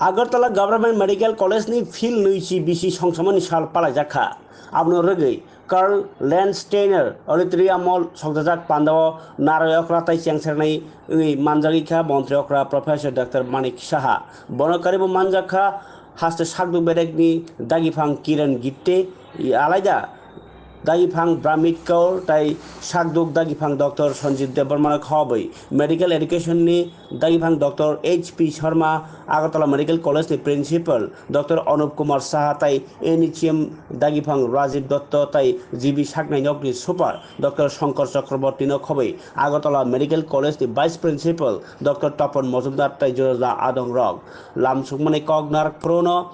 Agartala Government Medical College ni fil nuisi bisi songsamani sal pala jakha abno regei Karl Landsteiner Olitria Mall Sogdajak Pandaw Narayokra Tai Changsernai Manjagika Montreokra Professor Dr. Manik Saha Bonakaribu Manjaka haste Sagdu Bedegni Dagifang Kiran Gitte Alaida Dagifang Bramit Kaur tai Sagduk Dagifang Dr. Sanjit Debarmana Khawai Medical Education ni Dagifang Dr. HP Sharma Agartala Medical College ni Principal Dr. Anup Kumar Saha tai NHM Dagifang Rajiv Dotto tai GB Sagnai Nokni Super Dr. Shankar Chakraborty no Khawai Agartala Medical College ni Vice Principal Dr. Tapan Mojumdar tai Jorja Adong Rog Lamsukmani Kognar Prono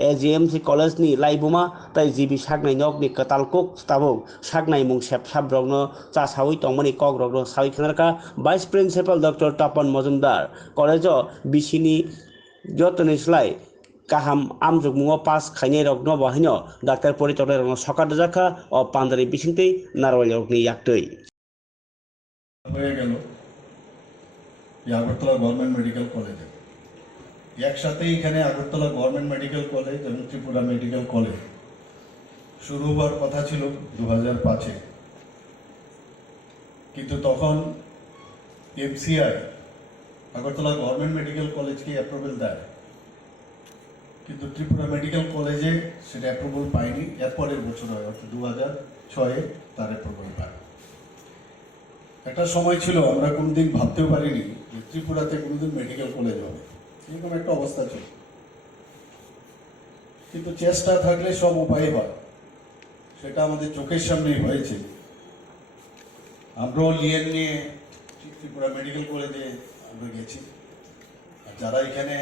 AGMC College ni Laibuma tai GB Sagnai Nokni Katalkok Stabok Sagnai Mung Sep Sabrogno Chasawi Tongmani Kogrogno Sawi Khanarka Vice Principal Dr. Tapan Mojumdar College Bisini Jotonislai Kaham Amjugmungo Pass Khaine Rogno Bahino Dr. Poritore Rogno Sokadjaka o Pandari Bisinte Narwali Rogni Yaktoi হয়ে গেল Agartala government medical কলেজে একসাথে এখানে Agartala government medical college এবং Tripura medical college শুরু হওয়ার কথা ছিল 2005-এ কিন্তু তখন এমসিআই আগরতলা গভর্নমেন্ট মেডিকেল কলেজকে অ্যাপ্রুভাল দেয় কিন্তু ত্রিপুরা মেডিকেল কলেজে সেটা অ্যাপ্রুভাল পায়নি এরপরের বছর হয় অর্থাৎ 2006-এ তার অ্যাপ্রুভাল পায় একটা সময় ছিল আমরা কোনোদিন ভাবতেও পারিনি যে ত্রিপুরাতে কোনোদিন মেডিকেল কলেজ হবে এরকম একটা অবস্থা ছিল কিন্তু চেষ্টা থাকলে সব উপায় হয় সেটা আমাদের চোখের সামনেই হয়েছে আমরাও লিয়েন নিয়ে ত্রিপুরা মেডিকেল কলেজে আমরা গেছি আর যারা এখানে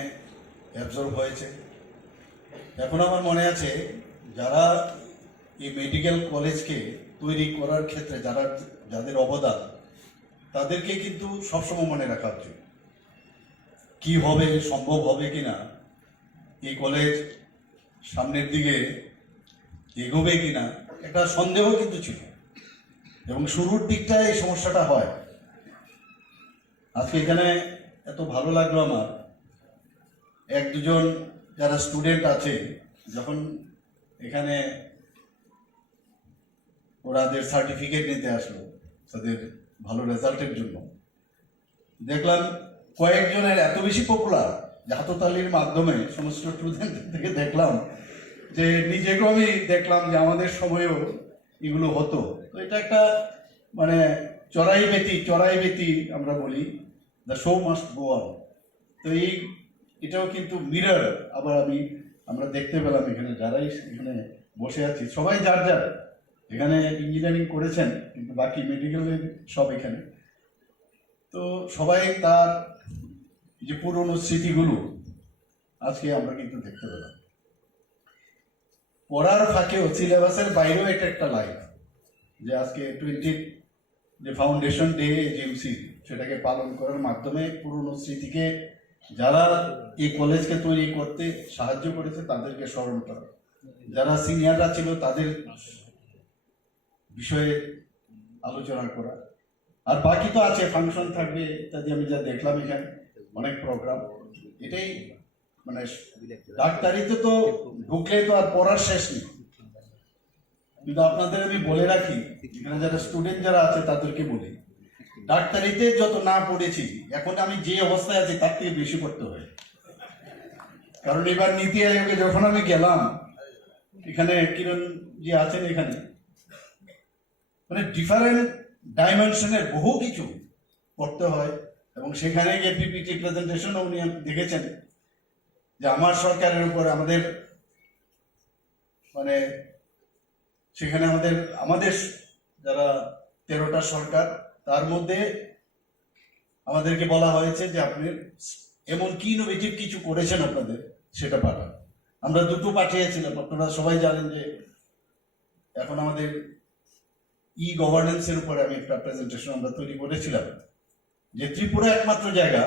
অ্যাবজর্ব হয়েছে এখন আমার মনে আছে যারা এই মেডিকেল কলেজকে তৈরি করার ক্ষেত্রে যাদের অবদান তাদেরকে কিন্তু সবসময় মনে রাখা উচিত কি হবে সম্ভব হবে কিনা এই কলেজ সামনের দিকে এগোবে কিনা একটা সন্দেহ কিন্তু ছিল এবং শুরুর দিকটায় এই সমস্যাটা হয় আজকে এখানে এত ভালো লাগলো আমার এক দুজন যারা স্টুডেন্ট আছে যখন এখানে ওরাদের সার্টিফিকেট নিতে আসলো তাদের ভালো রেজাল্টের জন্য দেখলাম কয়েকজনের এত বেশি পপুলার যে হাততালির মাধ্যমে সমস্ত স্টুডেন্ট থেকে দেখলাম যে নিজেকেও আমি দেখলাম যে আমাদের সময়েও এগুলো হতো তো এটা একটা মানে চড়াই বেতি আমরা বলি the show must go on তো এটাও কিন্তু মিরর আবার আমরা দেখতে পেলাম এখানে যারাই এখানে বসে আছি সবাই যার এখানে ইঞ্জিনিয়ারিং করেছেন কিন্তু বাকি মেডিকেলের সব এখানে তো সবাই তার যে পুরনো স্মৃতিগুলো আজকে আমরা কিন্তু দেখতে পেলাম পড়ার ফাঁকেও সিলেবাসের বাইরেও এটা একটা লাইফ যে আজকে 20 যে ফাউন্ডেশন ডে এজেন্সি সেটাকে পালন করার মাধ্যমে পুরনো স্মৃতিকে যারা এই কলেজকে তৈরি করতে সাহায্য করেছে তাদেরকে স্মরণ করা যারা সিনিয়ররা ছিল তাদের বিষয়ে আলোচনা করা আর বাকি তো আছে ফাংশন থাকবে ইত্যাদি আমি যা দেখলাম এখানে অনেক প্রোগ্রাম এটাই মানে ডাক্তারিতে তো ঢুকলে তো আর পড়ার শেষ নেই কিন্তু আপনাদের আমি বলে রাখি এখানে যারা স্টুডেন্ট যারা আছে তাদেরকে বলি ডাক্তারিতে যত না পড়েছি এখন আমি যে অবস্থায় আছি তার থেকে বেশি পড়তে হয় কারণ এবার নীতি আয়োগে যখন আমি গেলাম এখানে কিরণ যে আছেন এখানে মানে ডিফারেন্ট ডাইমেনশনের বহু কিছু পড়তে হয় এবং সেখানে গিয়ে পিপিটি প্রেজেন্টেশনও উনি দেখেছেন যে আমার সরকারের উপর আমাদের মানে সেখানে আমাদের যারা 13টা সরকার তার মধ্যে আমাদেরকে বলা হয়েছে যে আপনি এমন কি ইনোভেটিভ কিছু করেছেন আপনাদের সেটা পাঠান আমরা দুটো পাঠিয়েছিলাম আপনারা সবাই জানেন যে এখন আমাদের গভর্নেন্সের উপরে আমি একটা প্রেজেন্টেশন আমরা তৈরি করেছিলাম যে ত্রিপুরা একমাত্র জায়গা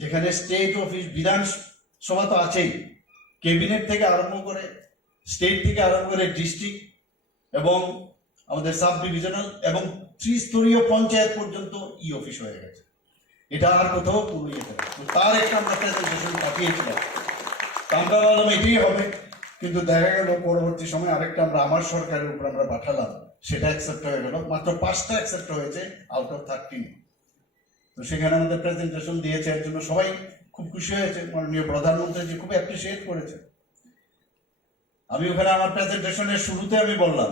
যেখানে স্টেট অফিস বিধানসভা তো আছেই ক্যাবিনেট থেকে আরম্ভ করে স্টেট থেকে আরম্ভ করে ডিস্ট্রিক্ট এবং আমাদের সাব ডিভিশনাল এবং ত্রিস্তরীয় পঞ্চায়েত পর্যন্ত অফিস হয়ে গেছে এটা আর কোথাও কোনো ইয়ে থাকে তার একটা আমরা প্রেজেন্টেশন পাঠিয়েছিলাম তো আমরা বললাম এটাই হবে, কিন্তু দেখা গেল পরবর্তী সময় আরেকটা আমরা আমার সরকারের উপর আমরা পাঠালাম, সেটা অ্যাকসেপ্ট হয়ে গেল, মাত্র 5টা অ্যাকসেপ্ট হয়েছে আউট অফ 13। তো সেখানে আমাদের প্রেজেন্টেশন দিয়েছে, এর জন্য সবাই খুব খুশি হয়েছে, মাননীয় প্রধানমন্ত্রী খুব অ্যাপ্রিসিয়েট করেছে। আমি ওখানে আমার প্রেজেন্টেশনের শুরুতে আমি বললাম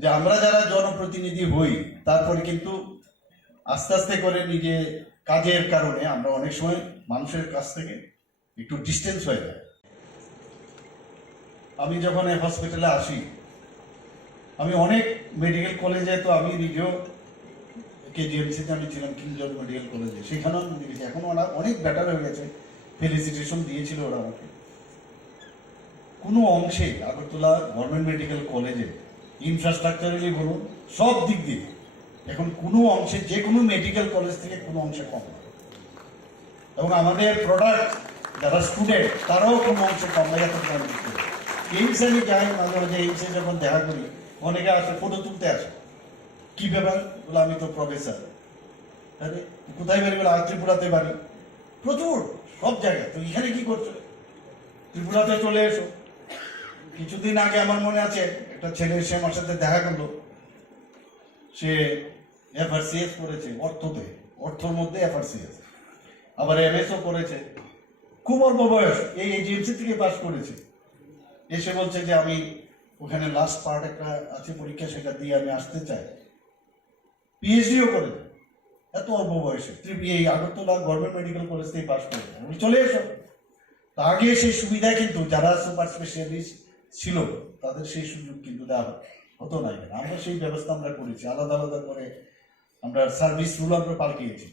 যে আমরা যারা জনপ্রতিনিধি হই, তারপরে কিন্তু আস্তে আস্তে করে নিজে কাজের কারণে আমরা অনেক সময় মানুষের কাছ থেকে একটু ডিস্টেন্স হয়ে যায়। আমি যখন এই হসপিটালে আসি, আমি অনেক মেডিকেল কলেজে, তো আমি নিজেও কেজিএমসিতে আমি ছিলাম, কিং জর্জ মেডিকেল কলেজে, সেখানেও আমি দেখেছি এখন ওরা অনেক বেটার হয়ে গেছে, ফেলিসিটেশন দিয়েছিল ওরা আমাকে। কোনো অংশে আগরতলা গভর্নমেন্ট মেডিকেল কলেজে ইনফ্রাস্ট্রাকচারালি বলুন, সব দিক দিয়ে এখন কোনো অংশে যে কোনো মেডিকেল কলেজ থেকে কোনো অংশে কম না। এবং আমাদের প্রোডাক্ট যারা স্টুডেন্ট তারাও কোনো অংশে কম না। এখন এইমসে আমি যাই, মাঝে মাঝে এইমসে যখন দেখা করি, অনেকে আসে ফটো তুলতে আসে, কি ব্যাপার বলে, আমি তো প্রফেসর। আরে কোথায় বাড়ি বলে, ত্রিপুরাতে বাড়ি, প্রচুর সব জায়গায়। তো এখানে কি করছো? ত্রিপুরাতে চলে এসো। কিছুদিন আগে আমার মনে আছে একটা ছেলে এসে আমার সাথে দেখা করলো, সে এফআরসিএস করেছে অর্থতে, অর্থর মধ্যে এফআরসিএস, আবার এমএসও করেছে, খুব অল্প বয়স, এই এজিএমসি থেকে পাস করেছে। এসে বলছে যে আমি ওখানে লাস্ট পার্ট একটা আছে পরীক্ষা, সেটা দিয়ে আমি আসতে চাই। পিএইচডিও করেছে এত অল্প বয়সে, এই আগরতলা গভর্নমেন্ট মেডিকেল কলেজ থেকে পাস করেছে। আমি চলে এসো। তা আগে সেই সুবিধা কিন্তু যারা সুপার স্পেশালিস্ট ছিল তাদের সেই সুযোগ কিন্তু দেওয়া হতো না। আমরা সেই ব্যবস্থা আমরা করেছি, আলাদা আলাদা করে আমরা সার্ভিস রুল আমরা পাল্টিয়েছি।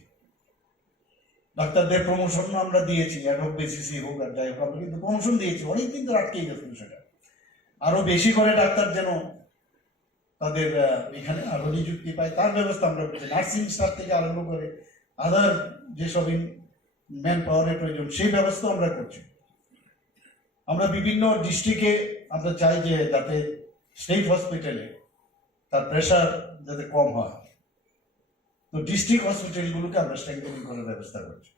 ডাক্তারদের প্রমোশন আমরা দিয়েছি, অ্যাডহক বেসিসে হোক আর যাই হোক, আমরা কিন্তু প্রমোশন দিয়েছি। অনেকদিন ধরে আটকেই গেছিল সেটা। আরো বেশি করে ডাক্তার যেন তাদের এখানে আরো নিযুক্তি পায় তার ব্যবস্থা আমরা করছি। নার্সিং স্টাফ থেকে আরম্ভ করে আদার যেসব ম্যান পাওয়ারের প্রয়োজন, সেই ব্যবস্থা আমরা করছি। আমরা বিভিন্ন ডিস্ট্রিক্টে আমরা চাই যে যাতে স্টেট হসপিটালে তার প্রেশার যাতে কম হয়, তো ডিস্ট্রিক্ট হসপিটালগুলোকে আমরা স্ট্রেংথেনিং করার ব্যবস্থা করছি।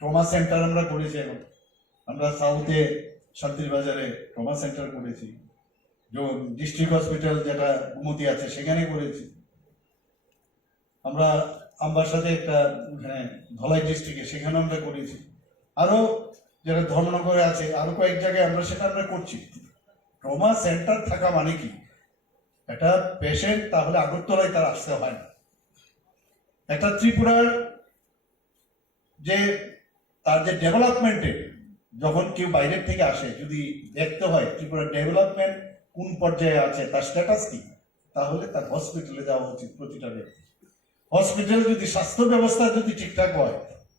ট্রমা সেন্টার আমরা করেছি, এখন আমরা সাউথে শান্তির বাজারে ট্রমা সেন্টার করেছি, ডিস্ট্রিক্ট হসপিটাল যেটা গুমতি আছে সেখানে করেছি। আমরা আমবাসাতে একটা ধলাই ডিস্ট্রিক্টে সেখানে আমরা করেছি। আরো যেটা ধর্মনগরে আছে, আরো কয়েক জায়গায় আমরা সেটা আমরা করছি। ট্রমা সেন্টার থাকা মানে কি, একটা পেশেন্ট তাহলে আগরতলায় তার আসতে হয় না। একটা ত্রিপুরার যে তার যে ডেভেলপমেন্টে, যখন কেউ বাইরের থেকে আসে, যদি দেখতে হয় ত্রিপুরার ডেভেলপমেন্ট কোন পর্যায়ে আছে, তার স্ট্যাটাস কি, তাহলে তার হসপিটালে যাওয়া উচিত প্রতিটা ব্যক্তি। হসপিটাল যদি স্বাস্থ্য ব্যবস্থা যদি ঠিকঠাক হয়,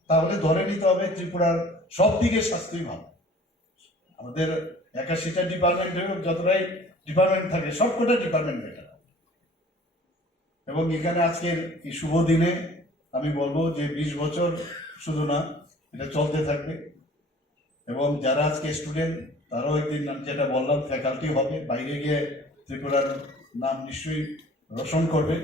তাহলে ধরে নিতে হবে ত্রিপুরার সব দিকে স্বাস্থ্যই ভালো। আমাদের 81টা ডিপার্টমেন্টে যতটাই ডিপার্টমেন্ট থাকে, সবকটা ডিপার্টমেন্ট বেটার। এবং এখানে আজকের এই শুভ দিনে আমি বলবো যে 20 বছর শুধু না, এটা চলতে থাকবে। এবং যারা আজকে স্টুডেন্ট তারাও একদিন যেটা বললাম ফ্যাকাল্টি হবে, বাইরে গিয়ে ত্রিপুরার নাম নিশ্চয়ই রোশন করবে।